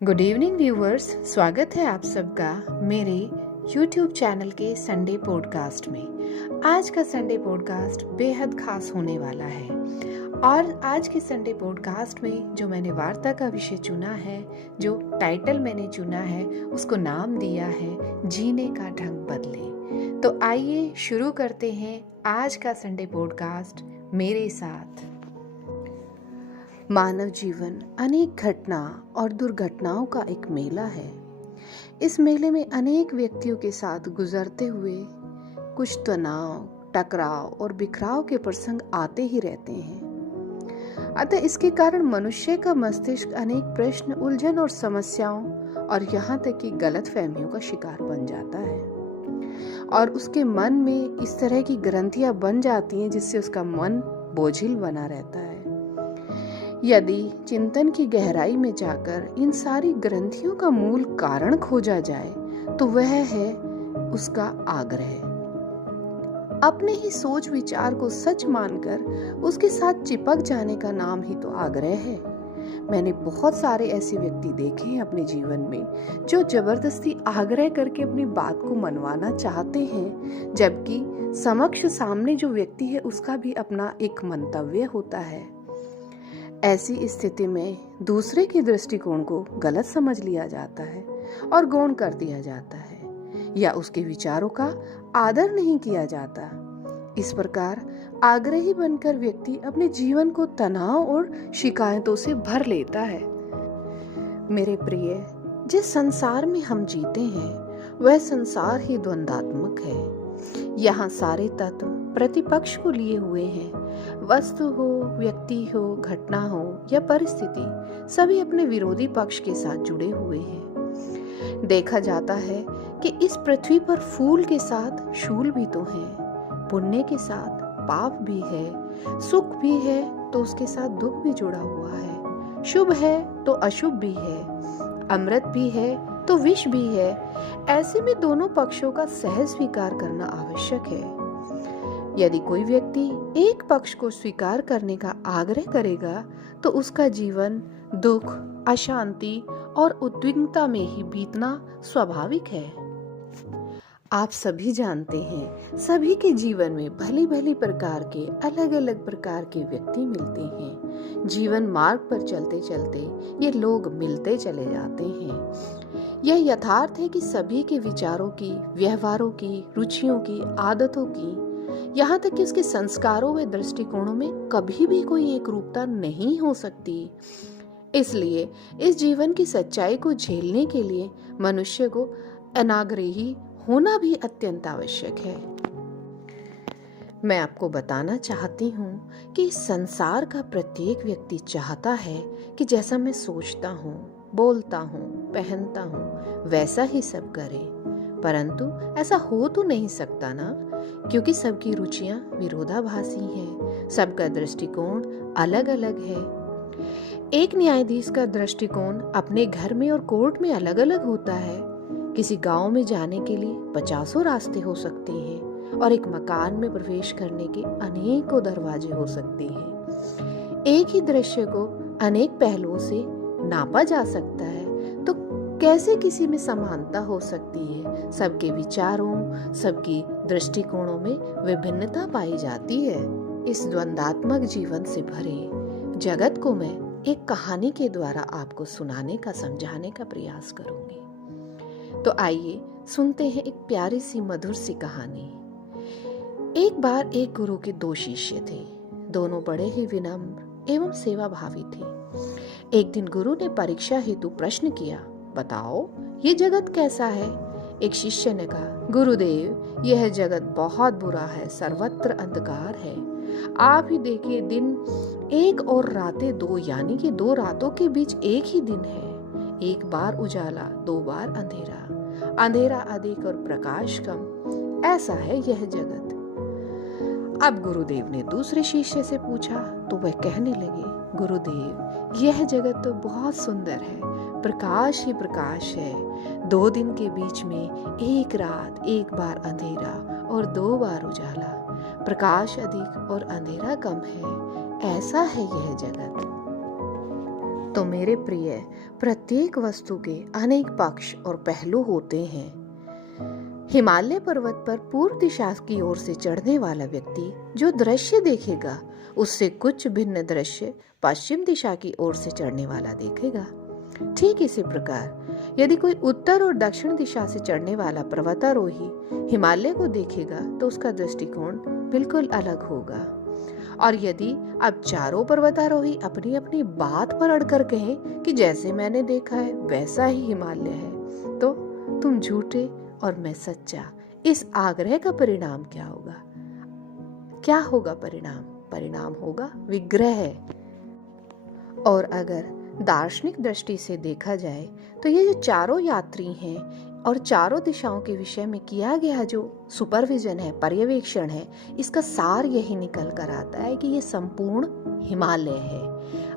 Good evening viewers, स्वागत है आप सबका मेरे YouTube चैनल के संडे पॉडकास्ट में। आज का संडे पॉडकास्ट बेहद खास होने वाला है और आज के संडे पॉडकास्ट में जो मैंने वार्ता का विषय चुना है, जो टाइटल मैंने चुना है, उसको नाम दिया है जीने का ढंग बदले। तो आइए शुरू करते हैं आज का संडे पॉडकास्ट मेरे साथ। मानव जीवन अनेक घटना और दुर्घटनाओं का एक मेला है। इस मेले में अनेक व्यक्तियों के साथ गुजरते हुए कुछ तनाव, टकराव और बिखराव के प्रसंग आते ही रहते हैं। अतः इसके कारण मनुष्य का मस्तिष्क अनेक प्रश्न, उलझन और समस्याओं और यहाँ तक कि गलतफहमियों का शिकार बन जाता है और उसके मन में इस तरह की ग्रंथियां बन जाती हैं जिससे उसका मन बोझिल बना रहता है। यदि चिंतन की गहराई में जाकर इन सारी ग्रंथियों का मूल कारण खोजा जाए तो वह है उसका आग्रह। अपने ही सोच विचार को सच मानकर उसके साथ चिपक जाने का नाम ही तो आग्रह है। मैंने बहुत सारे ऐसे व्यक्ति देखे हैं अपने जीवन में जो जबरदस्ती आग्रह करके अपनी बात को मनवाना चाहते हैं, जबकि समक्ष सामने जो व्यक्ति है उसका भी अपना एक मंतव्य होता है। ऐसी स्थिति में दूसरे के दृष्टिकोण को गलत समझ लिया जाता है और गौण कर दिया जाता है या उसके विचारों का आदर नहीं किया जाता। इस प्रकार आग्रही बनकर व्यक्ति अपने जीवन को तनाव और शिकायतों से भर लेता है। मेरे प्रिय, जिस संसार में हम जीते हैं वह संसार ही द्वंद्वात्मक है। यहाँ सारे तत्व प्रतिपक्ष को लिए हुए हैं। वस्तु हो, व्यक्ति हो, घटना हो या परिस्थिति, सभी अपने विरोधी पक्ष के साथ जुड़े हुए हैं। देखा जाता है कि इस पृथ्वी पर फूल के साथ शूल भी तो हैं, पुण्य के साथ पाप भी है, सुख भी है तो उसके साथ दुख भी जुड़ा हुआ है, शुभ है तो अशुभ भी है, अमृत भी है तो विष भी है। ऐसे में दोनों पक्षों का सहज स्वीकार करना आवश्यक है। यदि कोई व्यक्ति एक पक्ष को स्वीकार करने का आग्रह करेगा तो उसका जीवन दुख, अशांति और उद्विग्नता में ही बीतना स्वाभाविक है। आप सभी जानते हैं, सभी के जीवन में भली भली प्रकार के अलग अलग प्रकार के व्यक्ति मिलते हैं। जीवन मार्ग पर चलते चलते ये लोग मिलते चले जाते हैं। यह यथार्थ है कि सभी के विचारों की, व्यवहारों की, रुचियों की, आदतों की, यहाँ तक कि उसके संस्कारों व दृष्टिकोणों में कभी भी कोई एक रूपता नहीं हो सकती। इसलिए इस जीवन की सच्चाई को झेलने के लिए मनुष्य को अनाग्रही होना भी अत्यंत आवश्यक है। मैं आपको बताना चाहती हूँ कि इस संसार का प्रत्येक व्यक्ति चाहता है कि जैसा मैं सोचता हूँ, बोलता हूँ, पहनता हूँ, वैसा ही सब करे। परंतु ऐसा हो तो नहीं सकता ना, क्योंकि सबकी रुचियां विरोधाभासी हैं, सबका दृष्टिकोण अलग अलग है। एक न्यायाधीश का दृष्टिकोण अपने घर में और कोर्ट में अलग अलग होता है। किसी गांव में जाने के लिए 50 रास्ते हो सकते हैं और एक मकान में प्रवेश करने के अनेकों दरवाजे हो सकते हैं। एक ही दृश्य को अनेक पहलुओं से नापा जा सकता है, तो कैसे किसी में समानता हो सकती है? सबके विचारों, सबकी दृष्टिकोणों में विभिन्नता पाई जाती है। इस द्वंद्वात्मक जीवन से भरे जगत को मैं एक कहानी के द्वारा आपको सुनाने का, समझाने का प्रयास करूंगी। तो आइए सुनते हैं एक प्यारी सी मधुर सी कहानी। एक बार एक गुरु के 2 शिष्य थे। दोनों बड़े ही विनम्र एवं सेवाभावी थे। एक दिन गुरु ने परीक्षा हेतु प्रश्न किया, बताओ ये जगत कैसा है? एक शिष्य ने कहा, गुरुदेव यह जगत बहुत बुरा है, सर्वत्र अंधकार है। आप ही देखिए, दिन 1 और रातें 2, यानी कि 2 रातों के बीच एक ही दिन है। एक बार उजाला, 2 बार अंधेरा, अंधेरा अधिक और प्रकाश कम, ऐसा है यह जगत। अब गुरुदेव ने दूसरे शिष्य से पूछा तो वह कहने लगे, गुरुदेव यह जगत तो बहुत सुंदर है, प्रकाश ही प्रकाश है। 2 दिन के बीच में एक रात, 1 बार अंधेरा और 2 बार उजाला, प्रकाश अधिक और अंधेरा कम है, ऐसा है यह जगत। तो मेरे प्रिय, प्रत्येक वस्तु के अनेक पक्ष और पहलू होते हैं। हिमालय पर्वत पर पूर्व दिशा की ओर से चढ़ने वाला व्यक्ति जो दृश्य देखेगा, उससे कुछ भिन्न दृश्य पश्चिम दिशा की ओर से चढ़ने वाला देखेगा। ठीक इसी प्रकार यदि कोई उत्तर और दक्षिण दिशा से चढ़ने वाला पर्वतारोही हिमालय को देखेगा तो उसका दृष्टिकोण बिल्कुल अलग होगा। और यदि अब चारों पर्वतारोही अपनी अपनी बात पर अड़कर कहें कि जैसे मैंने देखा है वैसा ही हिमालय है, तो तुम झूठे और मैं सच्चा, इस आग्रह का परिणाम क्या होगा? क्या होगा परिणाम? परिणाम होगा विग्रह। और अगर दार्शनिक दृष्टि से देखा जाए तो ये जो चारों यात्री हैं और चारों दिशाओं के विषय में किया गया जो सुपरविजन है, पर्यवेक्षण है, इसका सार यही निकल कर आता है कि ये संपूर्ण हिमालय है।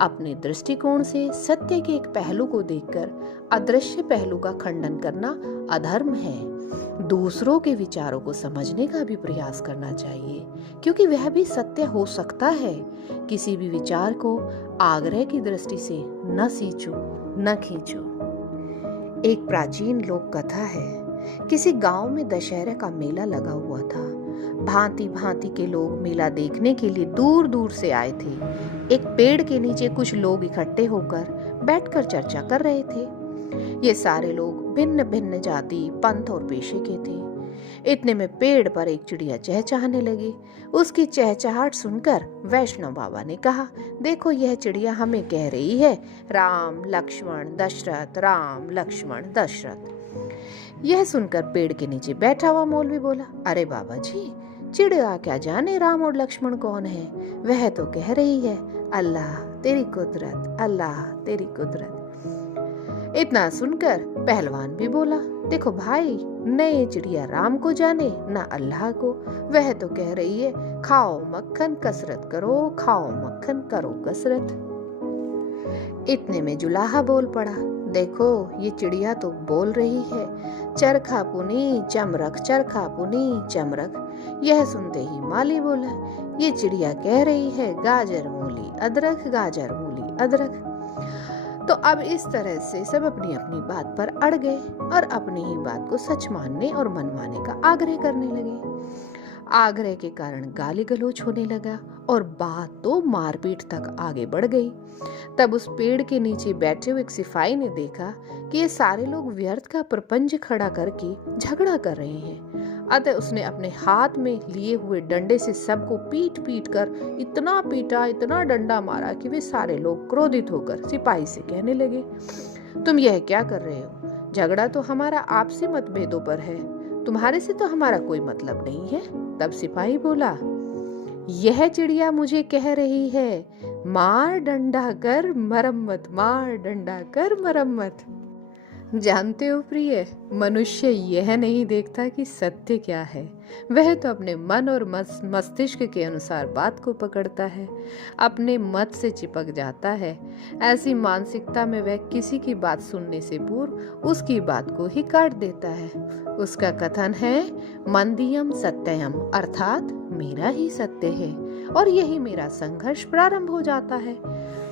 अपने दृष्टिकोण से सत्य के एक पहलू को देखकर अदृश्य पहलू का खंडन करना अधर्म है। दूसरों के विचारों को समझने का भी प्रयास करना चाहिए, क्योंकि वह भी सत्य हो सकता है। किसी भी विचार को आग्रह की दृष्टि से न सींचो, न खींचो। एक प्राचीन लोक कथा है। किसी गांव में दशहरे का मेला लगा हुआ था। भांति भांति के लोग मेला देखने के लिए दूर दूर से आए थे। एक पेड़ के नीचे कुछ लोग इकट्ठे होकर बैठकर चर्चा कर रहे थे। ये सारे लोग भिन्न भिन्न जाति, पंथ और पेशे के थे। इतने में पेड़ पर एक चिड़िया चहचहाने लगी। उसकी चहचहाट सुनकर वैष्णव बाबा ने कहा, देखो यह चिड़िया हमें कह रही है राम लक्ष्मण दशरथ, राम लक्ष्मण दशरथ। यह सुनकर पेड़ के नीचे बैठा हुआ मौलवी बोला, अरे बाबा जी, चिड़िया क्या जाने राम और लक्ष्मण कौन है, वह तो कह रही है अल्लाह तेरी कुदरत, अल्लाह तेरी कुदरत। इतना सुनकर पहलवान भी बोला, देखो भाई, न ये चिड़िया राम को जाने न अल्लाह को, वह तो कह रही है खाओ मक्खन कसरत करो, खाओ मक्खन करो कसरत। इतने में जुलाहा बोल पड़ा, देखो ये चिड़िया तो बोल रही है चरखा पुनी चमरक, चरखा पुनी चमरक। यह सुनते ही माली बोला, ये चिड़िया कह रही है गाजर मूली अदरक, गाजर मूली अदरक। तो अब इस तरह से सब अपनी अपनी बात पर अड़ गए और अपनी ही बात को सच मानने और मनवाने का आग्रह करने लगे। आग्रह के कारण गाली गलौज होने लगा और बात तो मारपीट तक आगे बढ़ गई। तब उस पेड़ के नीचे बैठे हुए एक सिपाही ने देखा कि ये सारे लोग व्यर्थ का प्रपंच खड़ा करके झगड़ा कर रहे हैं। अतः उसने अपने हाथ में लिए हुए डंडे से सबको पीट पीट कर इतना पीटा, इतना डंडा मारा कि वे सारे लोग क्रोधित होकर सिपाही से कहने लगे, तुम यह क्या कर रहे हो? झगड़ा तो हमारा आपसी मतभेदों पर है, तुम्हारे से तो हमारा कोई मतलब नहीं है। तब सिपाही बोला, यह चिड़िया मुझे कह रही है मार डंडा कर मरम्मत, मार डंडा कर मरम्मत। जानते हो प्रिय, मनुष्य यह नहीं देखता कि सत्य क्या है, वह तो अपने मन और मस्तिष्क के अनुसार बात को पकड़ता है, अपने मत से चिपक जाता है। ऐसी मानसिकता में वह किसी की बात सुनने से पूर्व उसकी बात को ही काट देता है। उसका कथन है मंदियम सत्ययम, अर्थात मेरा ही सत्य है और यही मेरा संघर्ष प्रारंभ हो जाता है।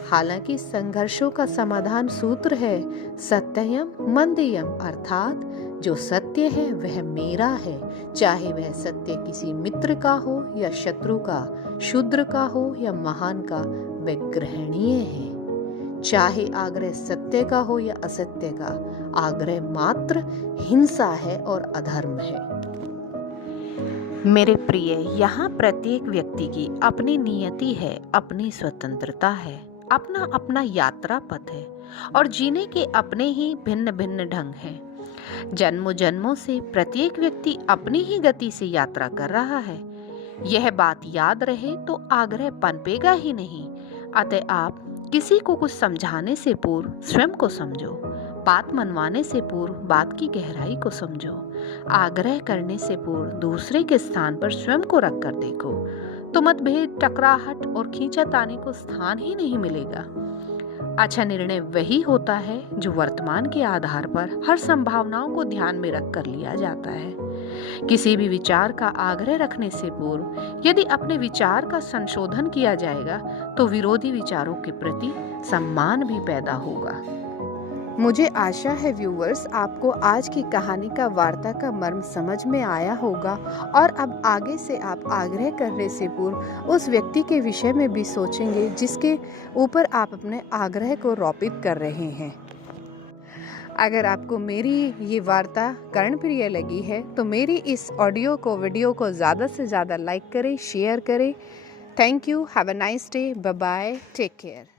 हालांकि संघर्षों का समाधान सूत्र है सत्ययम मंदियम, अर्थात जो सत्य है वह मेरा है, चाहे वह सत्य किसी मित्र का हो या शत्रु का, शूद्र का हो या महान का, वह ग्रहणीय है। चाहे आग्रह सत्य का हो या असत्य का, आग्रह मात्र हिंसा है और अधर्म है। मेरे प्रिय, यहाँ प्रत्येक व्यक्ति की अपनी नियति है, अपनी स्वतंत्रता है, अपना अपना यात्रा पथ है और जीने के अपने ही भिन्न भिन्न ढंग हैं। जन्मों जन्मों से प्रत्येक व्यक्ति अपनी ही गति से यात्रा कर रहा है। यह बात याद रहे तो आग्रह पनपेगा ही नहीं। अतः आप किसी को कुछ समझाने से पूर्व स्वयं को समझो, बात मनवाने से पूर्व बात की गहराई को समझो, आग्रह करने से पूर्व दूसरे के स्थान पर स्वयं को रख कर देखो, तो मतभेद, टकराहट और खींचातानी को स्थान ही नहीं मिलेगा। अच्छा निर्णय वही होता है जो वर्तमान के आधार पर हर संभावनाओं को ध्यान में रख कर लिया जाता है। किसी भी विचार का आग्रह रखने से पूर्व यदि अपने विचार का संशोधन किया जाएगा तो विरोधी विचारों के प्रति सम्मान भी पैदा होगा। मुझे आशा है व्यूअर्स, आपको आज की कहानी का वार्ता का मर्म समझ में आया होगा और अब आगे से आप आग्रह करने से पूर्व उस व्यक्ति के विषय में भी सोचेंगे जिसके ऊपर आप अपने आग्रह को रोपित कर रहे हैं। अगर आपको मेरी ये वार्ता कर्णप्रिय लगी है तो मेरी इस वीडियो को ज़्यादा से ज़्यादा लाइक करें, शेयर करें। Thank you, have a nice day, bye bye, take care.